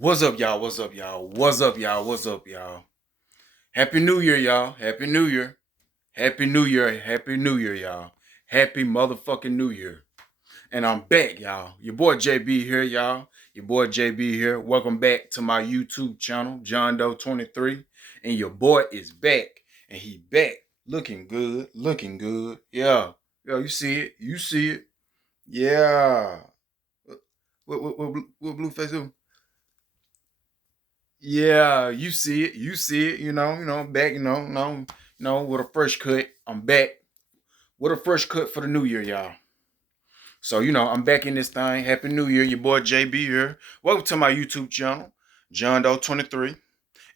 What's up, y'all? What's up, y'all? What's up, y'all? What's up, y'all? Happy New Year, y'all. Happy New Year. Happy New Year. Happy New Year, y'all. Happy motherfucking New Year. And I'm back, y'all. Your boy JB here, y'all. Your boy JB here. Welcome back to my YouTube channel, John Doe 23. And your boy is back. And he back. Looking good. Looking good. Yeah. Yo, you see it. You see it. Yeah. What blue face do? Yeah, you see it. You see it. Back. With a fresh cut. I'm back with a fresh cut for the new year, y'all. So I'm back in this thing. Happy New Year, your boy JB here. Welcome to my YouTube channel, John Doe 23,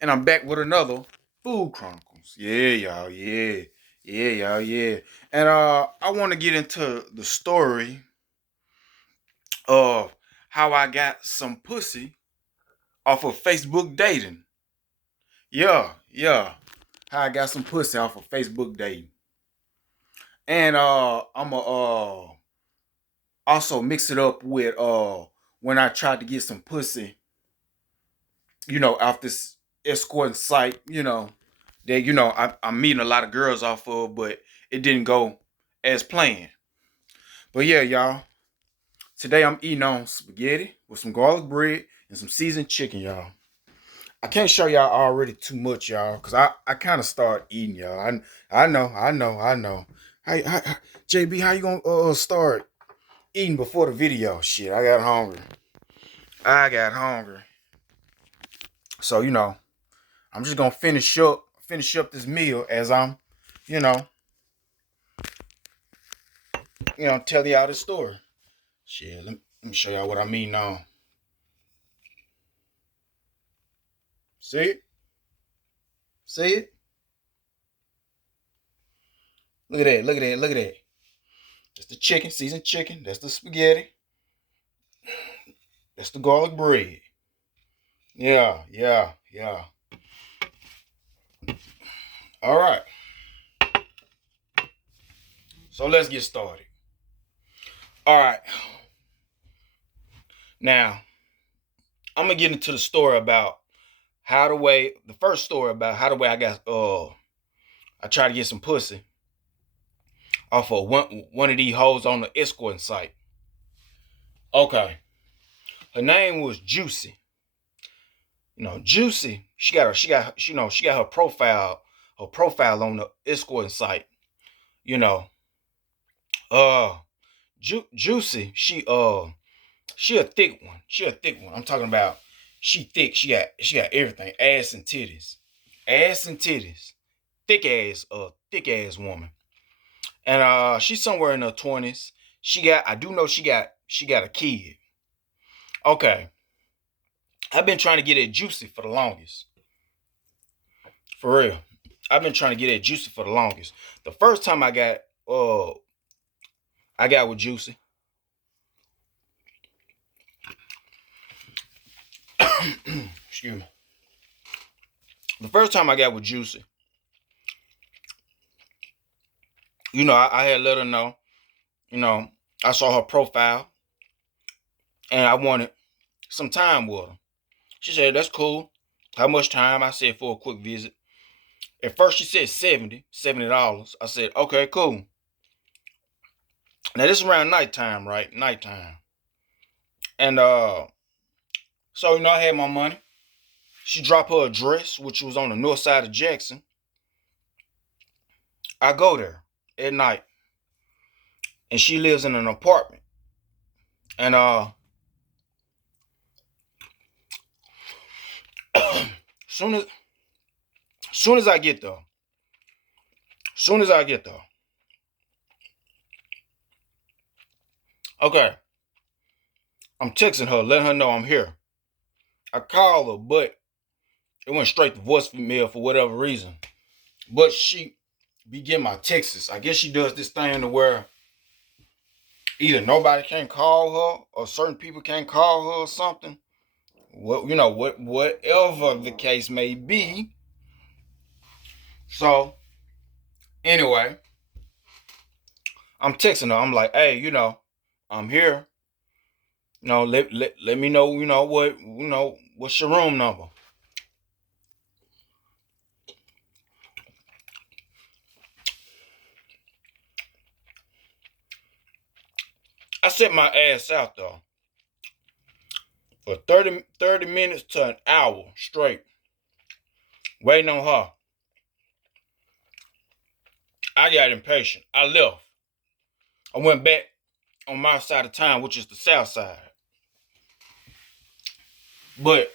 and I'm back with another Food Chronicles. Yeah, y'all. Yeah, y'all. Yeah. And I want to get into the story of how I got some pussy off of Facebook dating. Yeah. How I got some pussy off of Facebook dating. And I'ma also mix it up with when I tried to get some pussy, off this escort site, that I'm meeting a lot of girls off of, but it didn't go as planned. But yeah, y'all. Today I'm eating on spaghetti with some garlic bread and some seasoned chicken, y'all. I can't show y'all already too much, y'all, because I kind of start eating, y'all. I know. JB, how you gonna start eating before the video? Shit, I got hungry. So I'm just gonna finish up this meal as I'm, you know, telling y'all the story. Shit, let me show y'all what I mean now. See it? See it? Look at that. That's the chicken, seasoned chicken. That's the spaghetti. That's the garlic bread. Yeah. All right. So let's get started. All right. Now, I'm gonna get into the story about the first story about how the way I got I tried to get some pussy off of one of these hoes on the escorting site. Okay. Her name was Juicy. Juicy. She got her profile on the escorting site. You know, uh, Juicy. She a thick one. I'm talking about she thick. She got everything. Ass and titties. Thick ass woman. And she's somewhere in her 20s. I do know she got a kid. Okay. I've been trying to get at Juicy for the longest. For real. I've been trying to get at Juicy for the longest. The first time I got with Juicy. Excuse me. The first time I got with Juicy, I had let her know, I saw her profile and I wanted some time with her. She said, that's cool. How much time? I said, for a quick visit. At first she said $70. I said, okay, cool. Now this is around nighttime, right? Nighttime. And so I had my money. She dropped her address, which was on the north side of Jackson. I go there at night. And she lives in an apartment. And soon as I get there, okay, I'm texting her, letting her know I'm here. I call her, but it went straight to voicemail for whatever reason. But she be getting my texts. I guess she does this thing to where either nobody can call her or certain people can't call her or something. Whatever the case may be. So anyway, I'm texting her. I'm like, hey, I'm here. Let me know, what's your room number. I set my ass out there for 30 minutes to an hour straight, waiting on her. I got impatient. I left. I went back on my side of town, which is the south side. But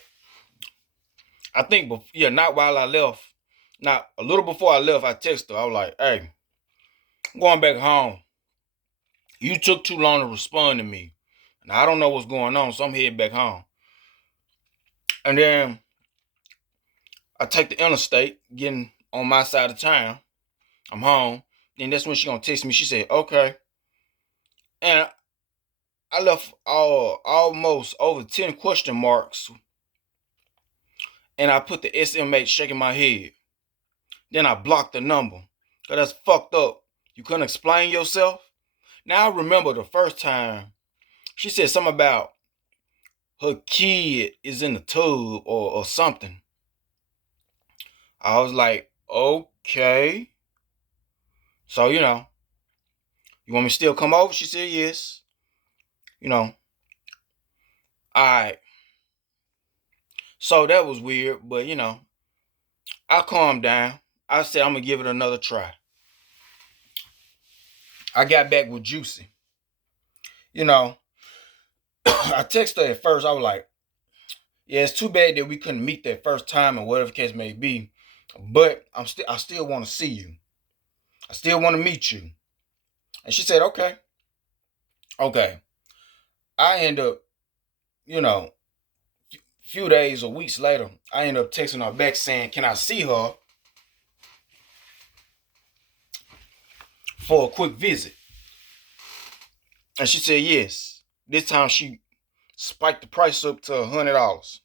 I think, not while I left. Not a little before I left, I texted her. I was like, hey, I'm going back home. You took too long to respond to me. And I don't know what's going on, so I'm heading back home. And then I take the interstate, getting on my side of town. I'm home. Then that's when she gonna text me. She said, okay. And I left almost over 10 question marks. And I put the SMH shaking my head. Then I blocked the number. Cause that's fucked up. You couldn't explain yourself? Now I remember the first time she said something about her kid is in the tub or something. I was like, okay. So, you want me to still come over? She said yes. All right. So that was weird, but I calmed down. I said I'm gonna give it another try. I got back with Juicy. I texted her at first. I was like, yeah, it's too bad that we couldn't meet that first time or whatever the case may be. But I still want to see you. I still want to meet you. And she said, okay. Okay. I end up, few days or weeks later, I end up texting her back saying, can I see her for a quick visit? And she said yes. This time she spiked the price up to $100,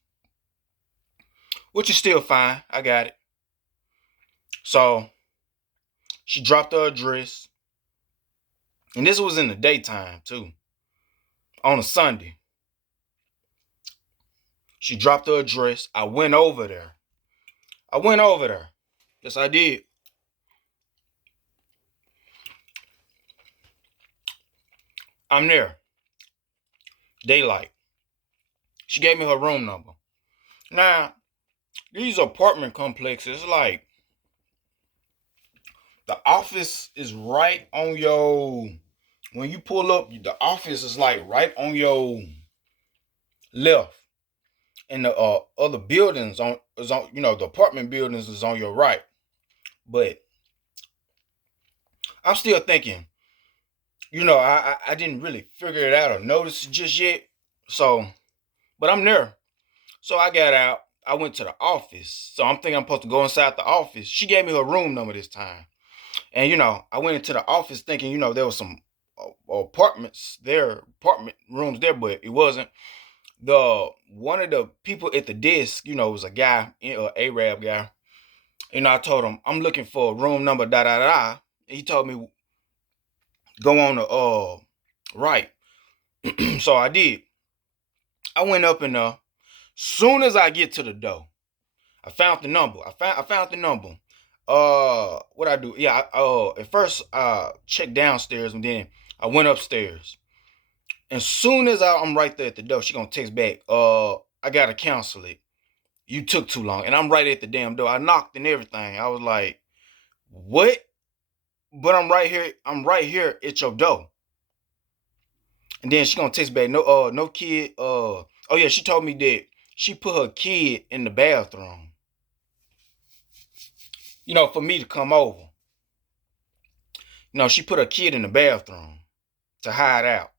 which is still fine. I got it. So she dropped her address. And this was in the daytime too. On a Sunday. She dropped her address. I went over there. Yes, I did. I'm there. Daylight. She gave me her room number. Now, these apartment complexes, like, the office is right on your, when you pull up, the office is like right on your left. And the other buildings the apartment buildings is on your right. But I'm still thinking, I didn't really figure it out or notice it just yet. So, but I'm there. So I got out. I went to the office. So I'm thinking I'm supposed to go inside the office. She gave me her room number this time. And, I went into the office thinking, there was some apartment rooms there, but it wasn't. One of the people at the desk, was a guy, an Arab guy. I told him, I'm looking for room number da da da. He told me, go on the right. So I did. I went up and soon as I get to the door, I found the number. I found the number. What I do? Yeah. At first I checked downstairs and then I went upstairs. And soon as I'm right there at the door, she gonna text back. I gotta cancel it. You took too long. And I'm right at the damn door. I knocked and everything. I was like, what? But I'm right here. I'm right here at your door. And then she gonna text back, no kid. Oh yeah, she told me that she put her kid in the bathroom. For me to come over. She put her kid in the bathroom to hide out.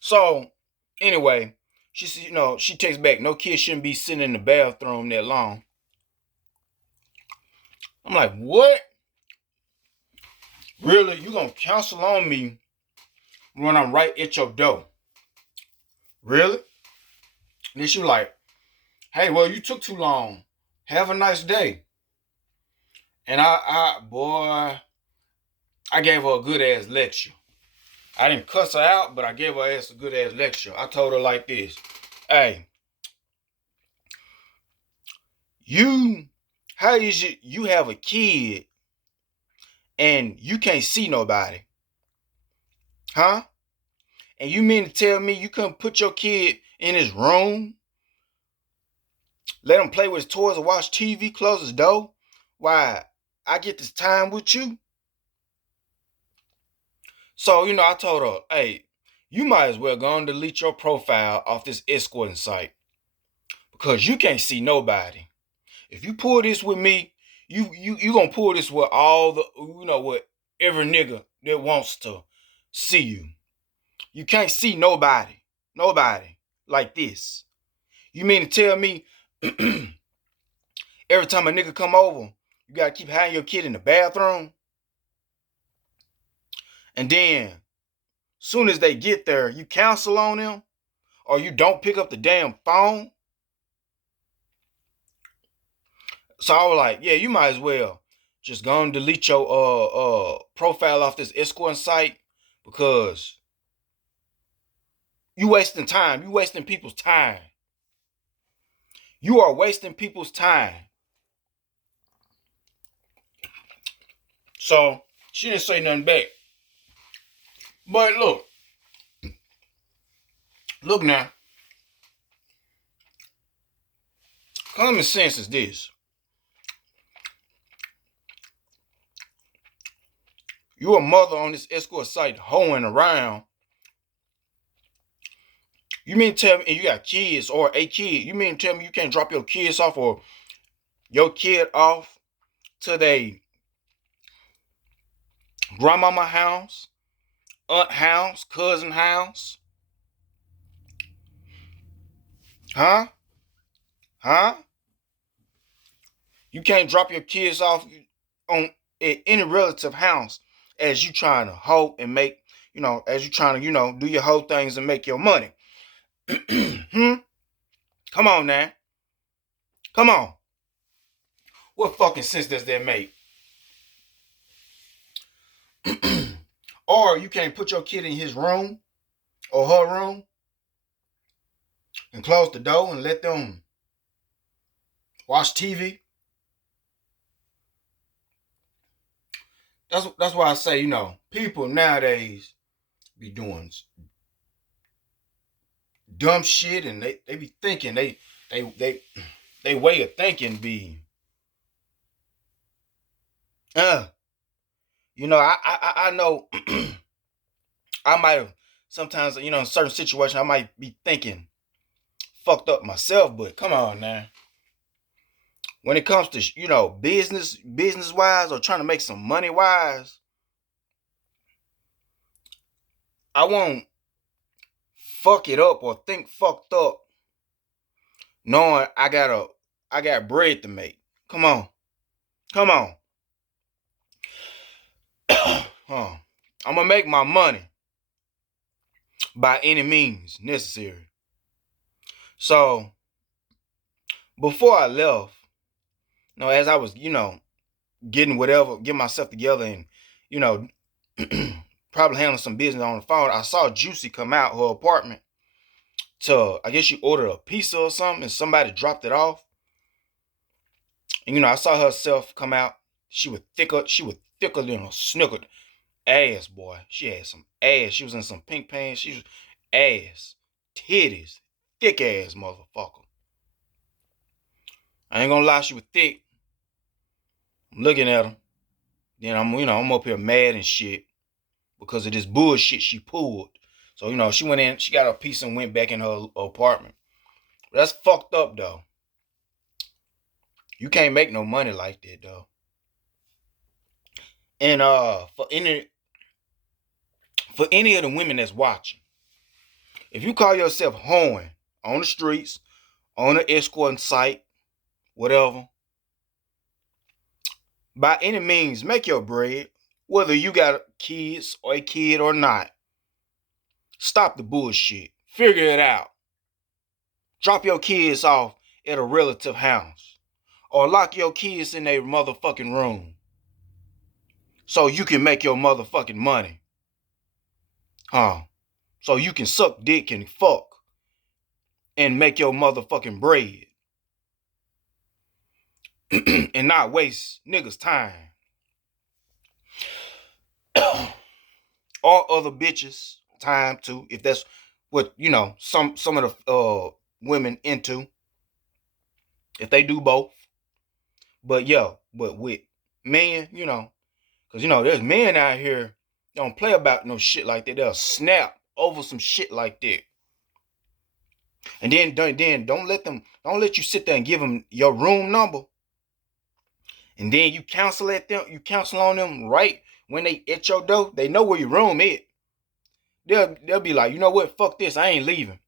So anyway, she said, she takes back, no kid shouldn't be sitting in the bathroom that long. I'm like, what? Really? You gonna cancel on me when I'm right at your door? Really? And then she like, hey, well, you took too long. Have a nice day. And boy, I gave her a good ass lecture. I didn't cuss her out, but I gave her ass a good ass lecture. I told her like this: hey, how is it you have a kid and you can't see nobody? Huh? And you mean to tell me you couldn't put your kid in his room, let him play with his toys or watch TV, close his door? Why, I get this time with you? So, I told her, hey, you might as well go and delete your profile off this escorting site because you can't see nobody. If you pull this with me, you gonna pull this with all the, with every nigga that wants to see you. You can't see nobody like this. You mean to tell me every time a nigga come over, you gotta keep hiding your kid in the bathroom? And then, soon as they get there, you cancel on them? Or you don't pick up the damn phone? So I was like, yeah, you might as well just go and delete your profile off this escorting site because you wasting time. You wasting people's time. You are wasting people's time. So she didn't say nothing back. But look now. Common sense is this. You a mother on this escort site hoeing around. You mean to tell me, and you got kids or a kid, you mean to tell me you can't drop your kids off or your kid off to their grandmama house, aunt house, cousin house? Huh? Huh? You can't drop your kids off on any relative house as you trying to hoe and make, as you trying to, do your whole things and make your money. Come on now. Come on. What fucking sense does that make? Or you can't put your kid in his room or her room and close the door and let them watch TV. That's why I say, people nowadays be doing dumb shit and they be thinking they way of thinking be I know I might have sometimes, in certain situations I might be thinking fucked up myself, but come on now. When it comes to, business wise or trying to make some money wise, I won't fuck it up or think fucked up knowing I got bread to make. Come on. Come on. I'm gonna make my money by any means necessary. So before I left, as I was, getting myself together and, probably handling some business on the phone, I saw Juicy come out her apartment I guess she ordered a pizza or something and somebody dropped it off. And, I saw herself come out. She was thicker than a snickered ass, boy. She had some ass. She was in some pink pants. She was ass, titties, thick ass motherfucker. I ain't gonna lie, she was thick. I'm looking at her. Then I'm up here mad and shit because of this bullshit she pulled. So, she went in, she got her piece and went back in her apartment. That's fucked up though. You can't make no money like that though. And for any of the women that's watching, if you call yourself hoeing on the streets, on an escorting site, whatever, by any means, make your bread, whether you got kids or a kid or not. Stop the bullshit. Figure it out. Drop your kids off at a relative house. Or lock your kids in their motherfucking room. so you can make your motherfucking money. So you can suck dick and fuck and make your motherfucking bread. And not waste niggas' time. Or other bitches' time too, if that's what, some of the women into. If they do both. But with men, because there's men out here don't play about no shit like that. They'll snap over some shit like that. And then don't let you sit there and give them your room number. And then you counsel on them right when they at your door. They know where your room is. They'll be like, you know what? Fuck this. I ain't leaving.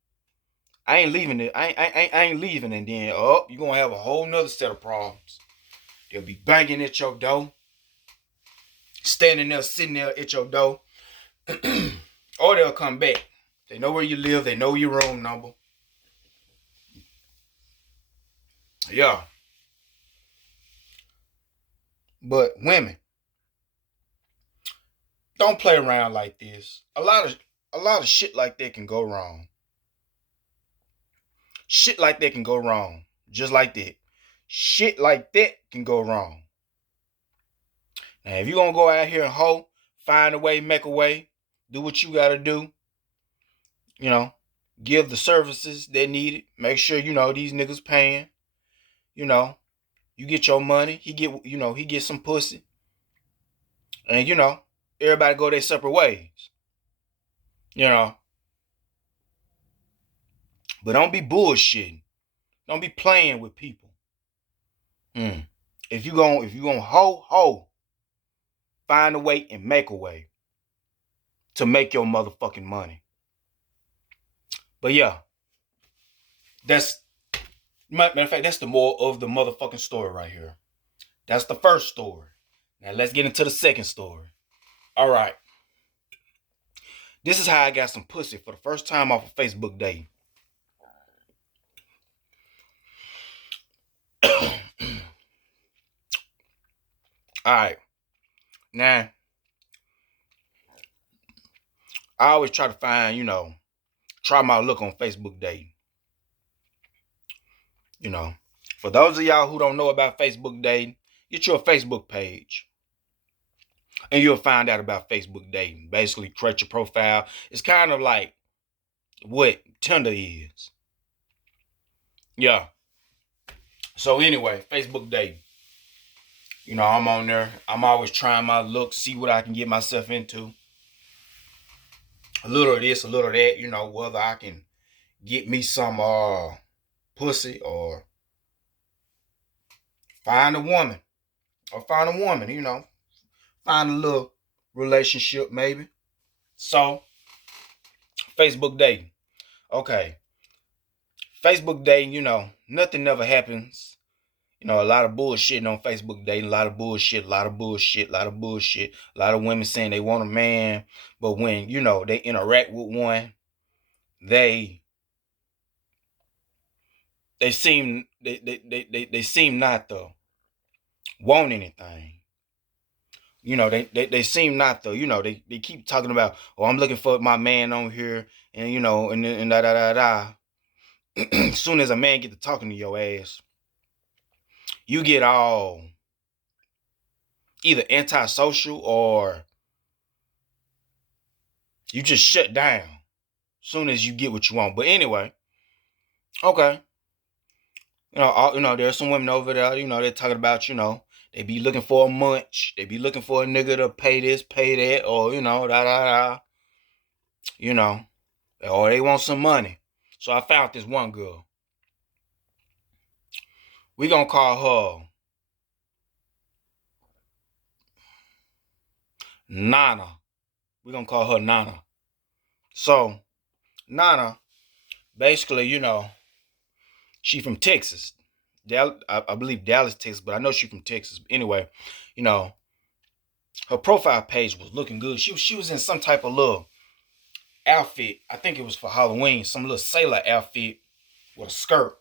I ain't leaving it. I ain't leaving. And then you're gonna have a whole nother set of problems. They'll be banging at your door, standing there, sitting there at your door. Or they'll come back. They know where you live. They know your room number. Yeah. But women, don't play around like this. A lot of shit like that can go wrong. Shit like that can go wrong. Just like that. Shit like that can go wrong. Now, if you're going to go out here and hoe, find a way, make a way, do what you got to do, give the services they needed, make sure, these niggas paying, you get your money, he get some pussy, and, everybody go their separate ways, but don't be bullshitting. Don't be playing with people. If you gonna hoe, find a way and make a way to make your motherfucking money. But yeah, matter of fact, that's the moral of the motherfucking story right here. That's the first story. Now let's get into the second story. All right. This is how I got some pussy for the first time off of Facebook dating. All right. Now, I always try to find, try my look on Facebook dating. For those of y'all who don't know about Facebook dating, get you a Facebook page. And you'll find out about Facebook dating. Basically, create your profile. It's kind of like what Tinder is. Yeah. So anyway, Facebook dating. I'm on there. I'm always trying my look, see what I can get myself into. A little of this, a little of that, whether I can get me some pussy or find a woman. Find a little relationship maybe. So, Facebook dating. Okay. Facebook dating, nothing never happens. A lot of bullshitting on Facebook dating, a lot of bullshit. A lot of women saying they want a man, but when, they interact with one, they seem they seem not to want anything. They seem not to, they keep talking about, oh, I'm looking for my man on here, and and da da da da. As soon as a man get to talking to your ass, you get all either antisocial or you just shut down as soon as you get what you want. But anyway, okay. There's some women over there, they're talking about, they be looking for a munch. They be looking for a nigga to pay this, pay that, or, da da da. Or they want some money. So I found this one girl. We gonna call her Nana. We're gonna call her Nana. So, Nana, basically, she from Texas. I believe Dallas, Texas, but I know she from Texas. Anyway, her profile page was looking good. She was in some type of little outfit. I think it was for Halloween. Some little sailor outfit with a skirt.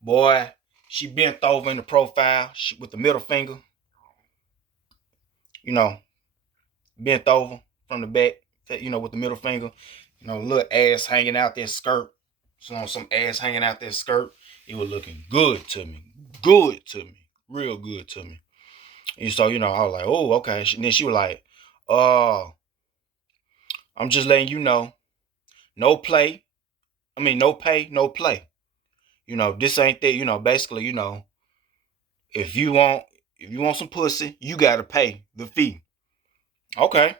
Boy, she bent over in the profile with the middle finger. you know, bent over from the back, with the middle finger, little ass hanging out that skirt. So some ass hanging out that skirt. It was looking good to me. Good to me. Real good to me. And so, I was like, oh, okay. And then she was like, uh, I'm just letting you know, no play. I mean, no pay, no play. This ain't that, basically, if you want some pussy, you gotta pay the fee. Okay.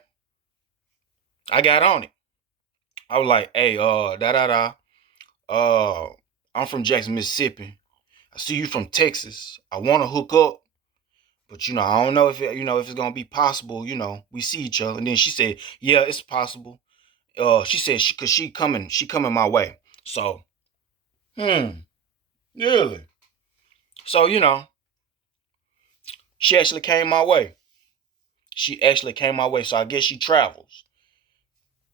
I got on it. I was like, hey, da da da. I'm from Jackson, Mississippi. I see you from Texas. I wanna hook up, but I don't know if if it's gonna be possible, we see each other. And then she said, yeah, it's possible. She said she coming my way. So, really? So, she actually came my way. She actually came my way. So I guess she travels.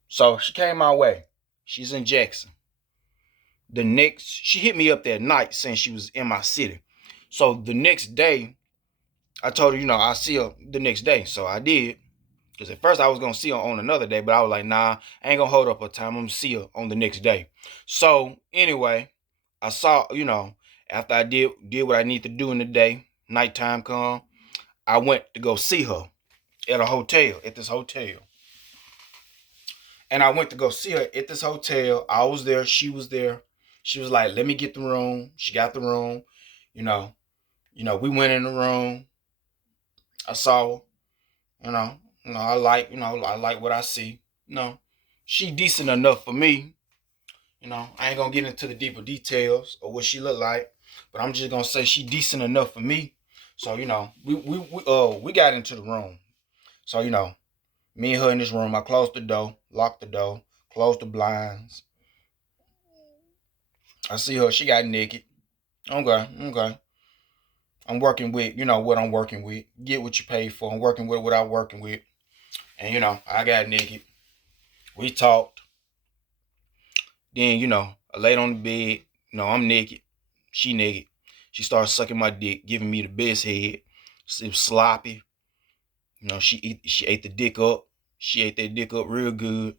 So she came my way. She's in Jackson. She hit me up that night saying she was in my city. So the next day, I told her, I'll see her the next day. So I did. Because at first I was going to see her on another day, but I was like, nah, I ain't going to hold up her time. I'm going to see her on the next day. So anyway, I saw, after I did what I need to do in the day, nighttime come, I went to go see her at this hotel. And I went to go see her at this hotel. I was there. She was there. She was like, let me get the room. She got the room. You know, we went in the room. I saw her. I like what I see. She decent enough for me. I ain't gonna get into the deeper details of what she looked like, but I'm just gonna say she decent enough for me. So we got into the room. So me and her in this room. I closed the door, locked the door, closed the blinds. I see her. She got naked. Okay. I'm working with, what I'm working with. Get what you pay for. I'm working with what I'm working with. And, I got naked. We talked. Then, I laid on the bed. I'm naked. She naked. She started sucking my dick, giving me the best head. It was sloppy. She ate the dick up. She ate that dick up real good.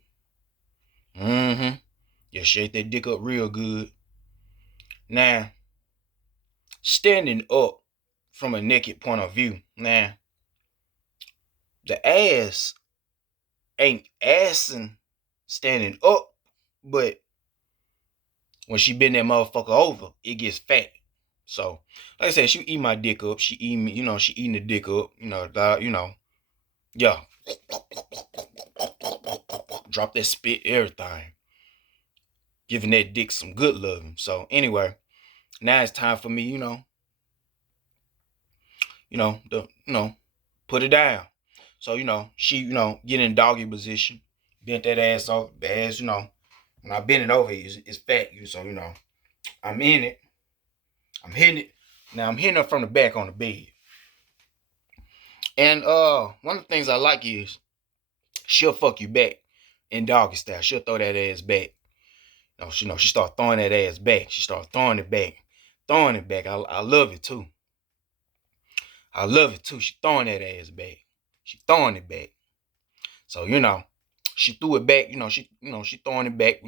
Mm-hmm. Yeah, she ate that dick up real good. Now, standing up from a naked point of view. Now, the ass ain't assing standing up, but when she bend that motherfucker over, it gets fat. So, like I said, she eat my dick up. She eat me, she eating the dick up. Yeah. Drop that spit, everything. Giving that dick some good loving. So anyway, now it's time for me, put it down. So, she, get in doggy position, bent that ass off. The ass, when I bend it over, it's fat. So, I'm in it. I'm hitting it. Now I'm hitting her from the back on the bed. And one of the things I like is she'll fuck you back in doggy style. She'll throw that ass back. She start throwing that ass back. She start throwing it back. Throwing it back. I love it too. I love it too. She throwing that ass back. She throwing it back. So, she threw it back, she throwing it back,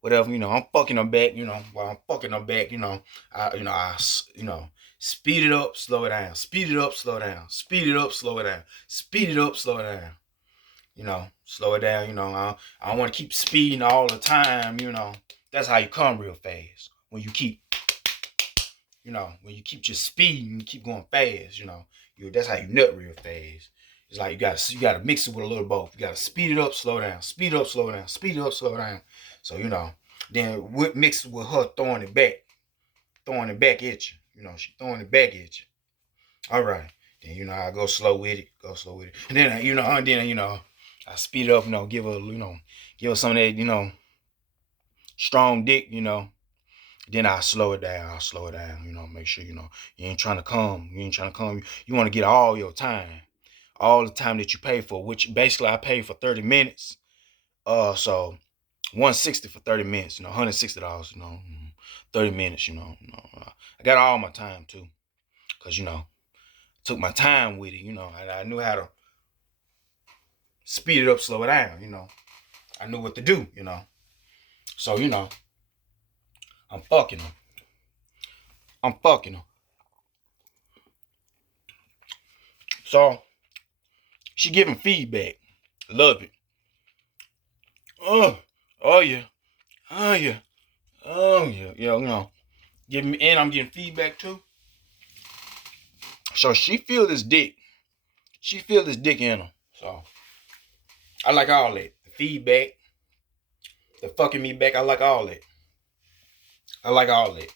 whatever, I'm fucking her back, while I'm fucking her back, I speed it up, slow it down, speed it up, slow it down, speed it up, slow it down, speed it up, slow it down, slow it down, I don't want to keep speeding all the time, that's how you come real fast, when you keep just speeding, you keep going fast, that's how you nut real fast. It's like you gotta mix it with a little both. You gotta speed it up, slow down, speed it up, slow down, speed it up, slow down. So then mix it with her throwing it back at you. She throwing it back at you. All right. Then I go slow with it, and then I speed it up. Give her some of that strong dick. Then I slow it down. Make sure you ain't trying to come. You ain't trying to come. You want to get all your time. All the time that you pay for, which basically I paid for 30 minutes. So $160 for 30 minutes, $160, 30 minutes, I got all my time too. Cause took my time with it, and I knew how to speed it up, slow it down, you know. I knew what to do, you know. So, you know, I'm fucking her. I'm fucking her. So, she giving feedback. Love it. Oh, oh yeah. Oh yeah. Oh yeah. Yeah, you know. Giving me, and I'm getting feedback too. So she feel this dick. She feel this dick in her. So I like all that. The feedback, the fucking me back. I like all that. I like all that.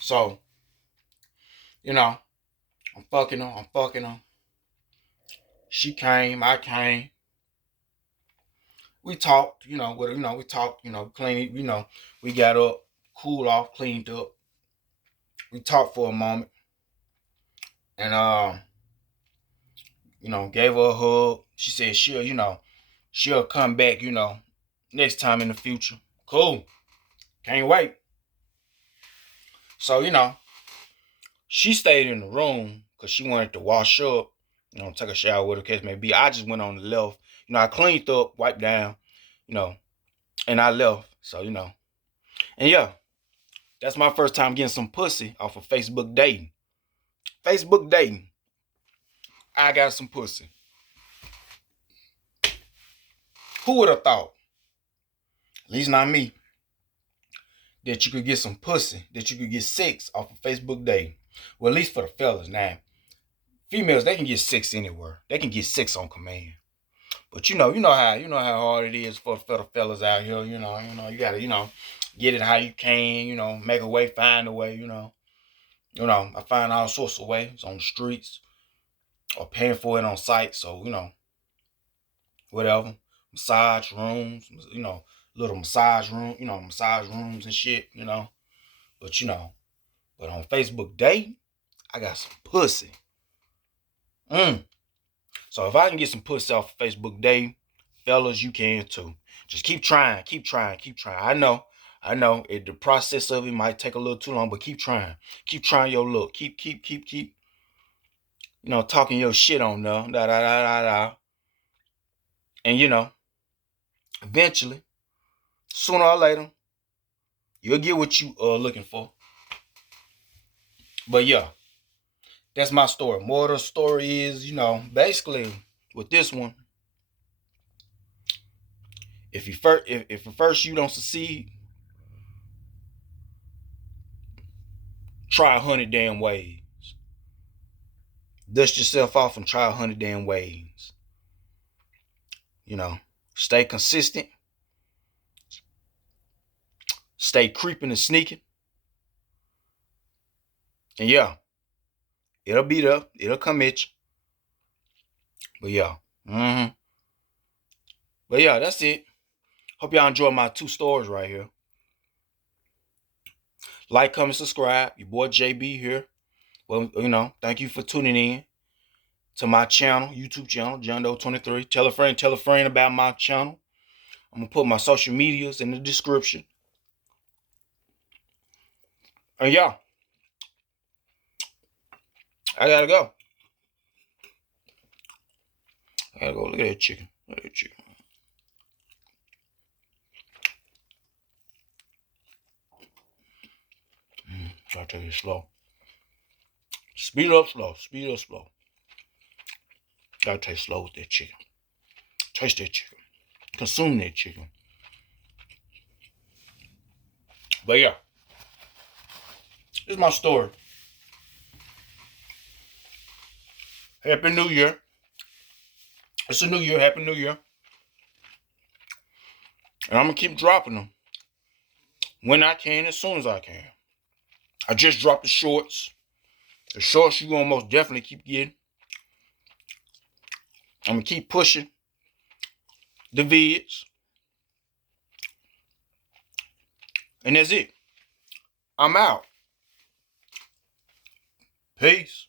So, you know, I'm fucking her. I'm fucking her. She came. I came. We talked. You know, we talked. You know, clean. You know, we got up, cooled off, cleaned up. We talked for a moment, and you know, gave her a hug. She said she'll come back. You know, next time in the future. Cool. Can't wait. So, you know, she stayed in the room because she wanted to wash up, you know, take a shower, whatever the case may be. I just went on the left. You know, I cleaned up, wiped down, you know, and I left. So, you know. And yeah, that's my first time getting some pussy off of Facebook dating. Facebook dating. I got some pussy. Who would have thought, at least not me, that you could get some pussy, that you could get sex off of Facebook dating? Well, at least for the fellas now. Females, they can get sex anywhere. They can get sex on command. But you know how hard it is for the fellas out here. You you gotta, get it how you can. You know, make a way, find a way. I find all sorts of ways on the streets or paying for it on site. So whatever, massage rooms. Little massage room. Massage rooms and shit. But but on Facebook dating, I got some pussy. So if I can get some pussy off of Facebook dating, fellas, you can too. Just keep trying, keep trying, keep trying. I know. The process of it might take a little too long, but keep trying. Keep trying your look. Keep, talking your shit on there. Da da da da da. And eventually, sooner or later, you'll get what you are looking for. But yeah, that's my story. More of the story is, basically with this one, if at first you don't succeed, try 100 damn ways. Dust yourself off and try 100 damn ways. Stay consistent. Stay creeping and sneaking. And yeah, it'll beat up. It'll come at you. But yeah. But yeah, that's it. Hope y'all enjoy my 2 stories right here. Like, comment, subscribe. Your boy JB here. Well, thank you for tuning in to my channel, YouTube channel, John Doe 23. Tell a friend about my channel. I'm going to put my social medias in the description. And yeah, I gotta go. Look at that chicken. Look at that chicken. Try to take it slow. Speed it up slow. Speed it up slow. Gotta taste slow with that chicken. Taste that chicken. Consume that chicken. But yeah, this is my story. Happy New Year. It's a new year. Happy New Year. And I'm going to keep dropping them when I can, as soon as I can. I just dropped the shorts. The shorts you're going to most definitely keep getting. I'm going to keep pushing the vids. And that's it. I'm out. Peace.